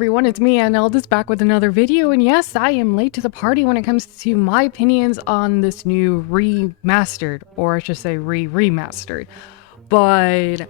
everyone, it's me, Eldis, back with another video, and yes, I am late to the party when it comes to my opinions on this new remastered, or I should say re-remastered, but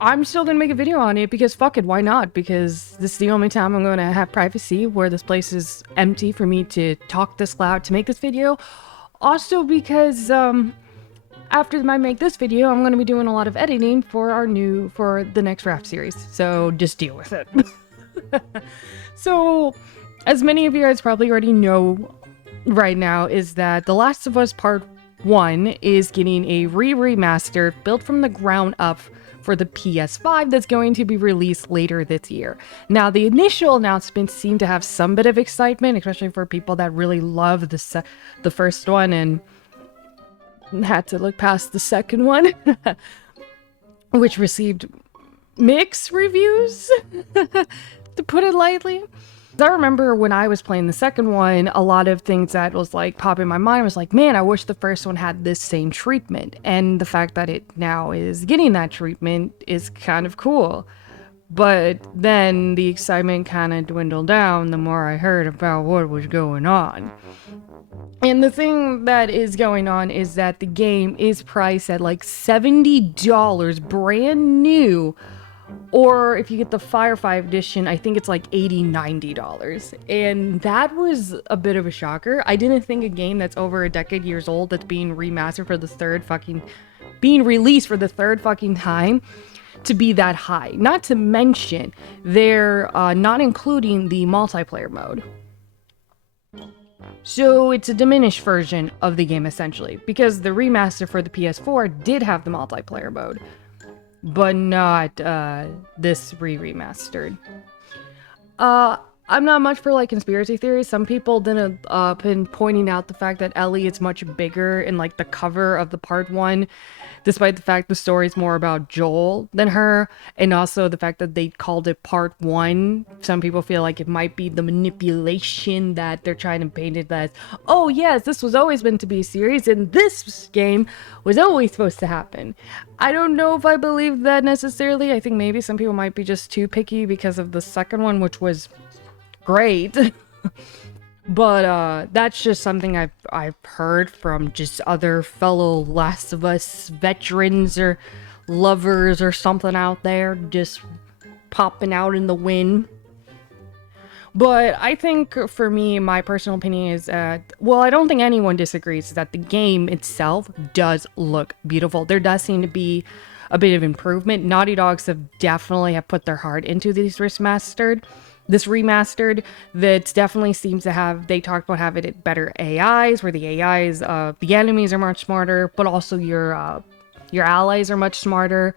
I'm still gonna make a video on it because fuck it, why not? Because this is the only time I'm gonna have privacy where this place is empty for me to talk this loud to make this video. Also because, after I make this video, I'm going to be doing a lot of editing for the next Raft series, so just deal with it. So, as many of you guys probably already know right now, is that The Last of Us Part 1 is getting a remaster built from the ground up for the PS5 that's going to be released later this year. Now, the initial announcements seem to have some bit of excitement, especially for people that really love the first one and had to look past the second one, which received mixed reviews, to put it lightly. I remember when I was playing the second one, a lot of things that was like pop in my mind was like, man, I wish the first one had this same treatment. And the fact that it now is getting that treatment is kind of cool. But then the excitement kind of dwindled down the more I heard about what was going on. And the thing that is going on is that the game is priced at like $70 brand new, or if you get the Firefly edition, I think it's like $90. And that was a bit of a shocker. I didn't think a game that's over a decade years old, that's being remastered for being released for the third fucking time, to be that high. Not to mention, they're not including the multiplayer mode. So it's a diminished version of the game essentially, because the remaster for the PS4 did have the multiplayer mode, but not this remastered. I'm not much for like conspiracy theories. Some people didn't been pointing out the fact that Ellie is much bigger in like the cover of the part 1, despite the fact the story is more about Joel than her, and also the fact that they called it part 1. Some people feel like it might be the manipulation that they're trying to paint it as, oh yes, this was always meant to be a series and this game was always supposed to happen. I don't know if I believe that necessarily. I think maybe some people might be just too picky because of the second one, which was great. But that's just something I've heard from just other fellow Last of Us veterans or lovers or something out there, just popping out in the wind. But I think for me, my personal opinion is well, I don't think anyone disagrees that the game itself does look beautiful. There does seem to be a bit of improvement. Naughty Dogs have definitely put their heart into this remastered, that definitely seems to have, they talked about having it better AIs, where the AIs, the enemies are much smarter, but also your allies are much smarter.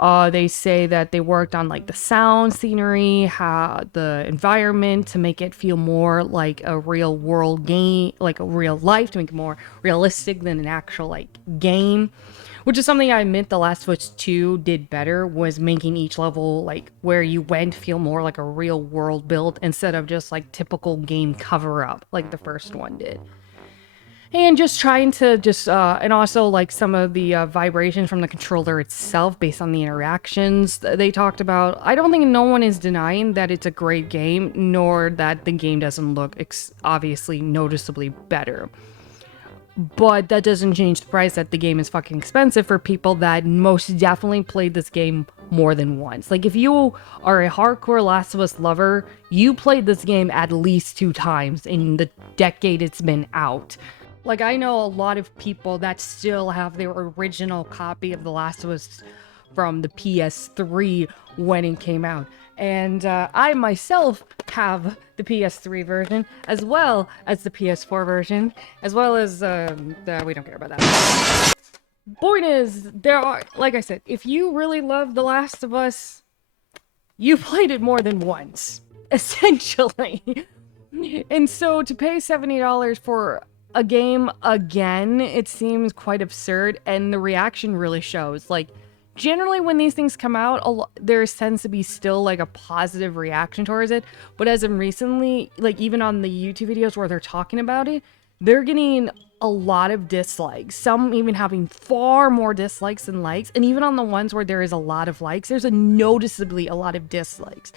They say that they worked on like the sound, scenery, how the environment, to make it feel more like a real world game, like a real life, to make it more realistic than an actual like game. Which is something I admit The Last of Us 2 did better, was making each level, like, where you went feel more like a real world build, instead of just, like, typical game cover-up, like the first one did. And just trying to and also, like, some of the vibrations from the controller itself, based on the interactions they talked about. I don't think no one is denying that it's a great game, nor that the game doesn't look obviously noticeably better. But that doesn't change the price that the game is fucking expensive for people that most definitely played this game more than once. Like, if you are a hardcore Last of Us lover, you played this game at least 2 times in the decade it's been out. Like, I know a lot of people that still have their original copy of The Last of Us from the PS3 when it came out. And I myself have the PS3 version, as well as the PS4 version, as well as, we don't care about that. Point is, there are, like I said, if you really love The Last of Us, you played it more than once, essentially. And so to pay $70 for a game again, it seems quite absurd, and the reaction really shows. Like, generally when these things come out, there tends to be still like a positive reaction towards it, but as of recently, like even on the YouTube videos where they're talking about it, they're getting a lot of dislikes, some even having far more dislikes than likes, and even on the ones where there is a lot of likes, there's noticeably a lot of dislikes.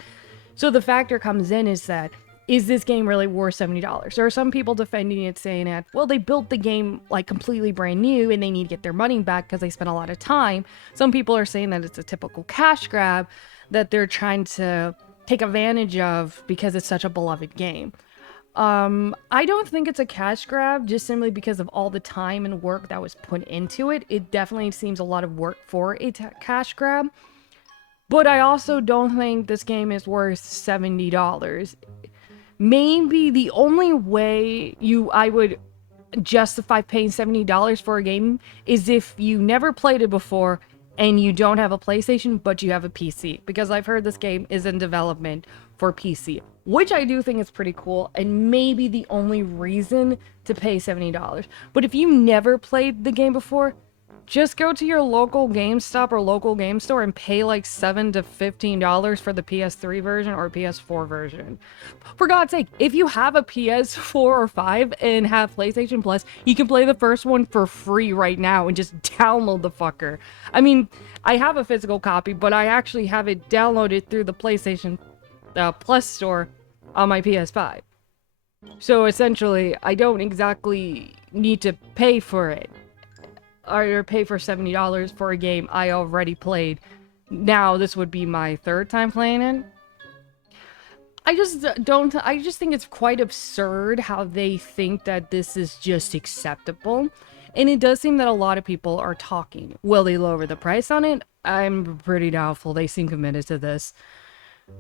So the factor comes in is that, is this game really worth $70? There are some people defending it saying that, well, they built the game like completely brand new and they need to get their money back because they spent a lot of time. Some people are saying that it's a typical cash grab that they're trying to take advantage of because it's such a beloved game. I don't think it's a cash grab just simply because of all the time and work that was put into it. It definitely seems a lot of work for a cash grab. But I also don't think this game is worth $70. Maybe the only way I would justify paying $70 for a game is if you never played it before and you don't have a PlayStation, but you have a PC. Because I've heard this game is in development for PC, which I do think is pretty cool, and maybe the only reason to pay $70. But if you never played the game before, just go to your local GameStop or local game store and pay like $7 to $15 for the PS3 version or PS4 version. For God's sake, if you have a PS4 or 5 and have PlayStation Plus, you can play the first one for free right now and just download the fucker. I mean, I have a physical copy, but I actually have it downloaded through the PlayStation Plus store on my PS5. So essentially, I don't exactly need to pay for it. Or pay for $70 for a game I already played. Now this would be my third time playing it. I just think it's quite absurd how they think that this is just acceptable. And it does seem that a lot of people are talking. Will they lower the price on it? I'm pretty doubtful. They seem committed to this.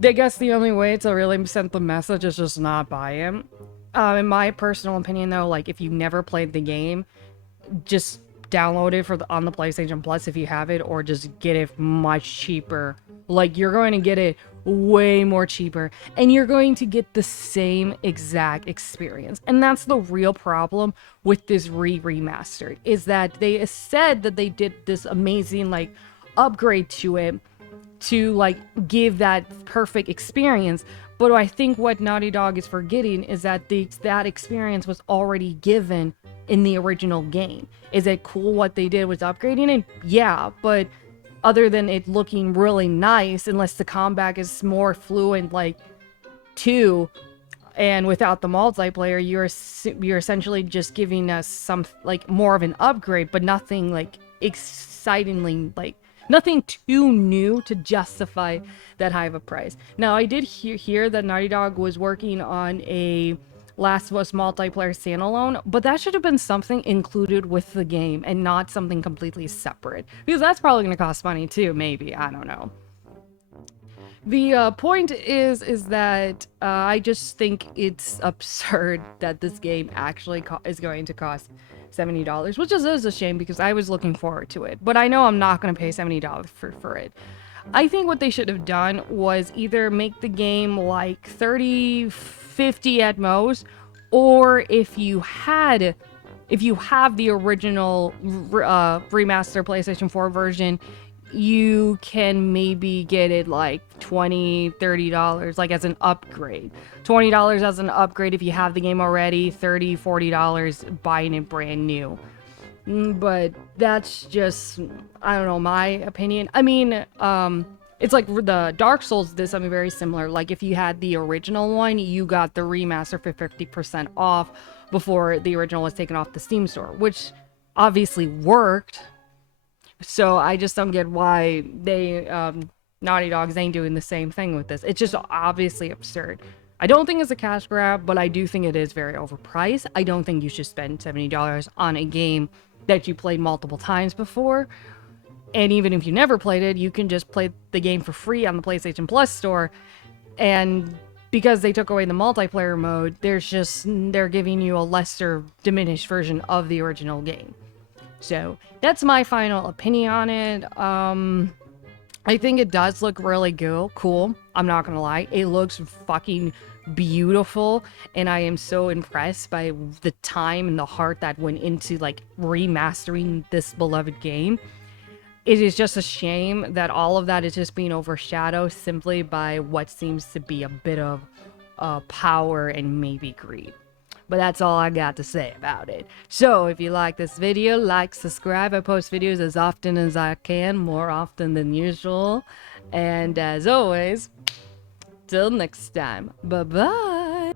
I guess the only way to really send the message is just not buy it. In my personal opinion though, like if you never played the game, just download it on the PlayStation Plus if you have it, or just get it much cheaper. Like, you're going to get it way more cheaper, and you're going to get the same exact experience. And that's the real problem with this Re-Remastered, is that they said that they did this amazing, like, upgrade to it to, like, give that perfect experience. But I think what Naughty Dog is forgetting is that that experience was already given in the original game. Is it cool what they did was upgrading it? Yeah, but other than it looking really nice, unless the combat is more fluent like 2, and without the multiplayer, you're essentially just giving us some, like, more of an upgrade, but nothing, like, excitingly, like, nothing too new to justify that high of a price. Now, I did hear that Naughty Dog was working on a Last of Us multiplayer standalone, but that should have been something included with the game and not something completely separate, because that's probably going to cost money too, maybe. I don't know. The point is that I just think it's absurd that this game actually is going to cost $70, which is a shame because I was looking forward to it. But I know I'm not going to pay $70 for it. I think what they should have done was either make the game like 30, 50 at most, or if you have the original remaster PlayStation 4 version, you can maybe get it like $20, $30, like as an upgrade. $20 as an upgrade if you have the game already, $30, $40 buying it brand new. But that's just, I don't know, my opinion. I mean, it's like the Dark Souls did something very similar. Like, if you had the original one, you got the remaster for 50% off before the original was taken off the Steam store, which obviously worked. So I just don't get why they, Naughty Dogs ain't doing the same thing with this. It's just obviously absurd. I don't think it's a cash grab, but I do think it is very overpriced. I don't think you should spend $70 on a game that you played multiple times before. And even if you never played it, you can just play the game for free on the PlayStation Plus store. And because they took away the multiplayer mode, they're giving you a lesser diminished version of the original game. So that's my final opinion on it. I think it does look really cool. I'm not gonna lie. It looks fucking beautiful, and I am so impressed by the time and the heart that went into, like, remastering this beloved game. It is just a shame that all of that is just being overshadowed simply by what seems to be a bit of power and maybe greed. But that's all I got to say about it. So if you like this video, like, subscribe. I post videos as often as I can, more often than usual. And as always, Until next time, bye bye.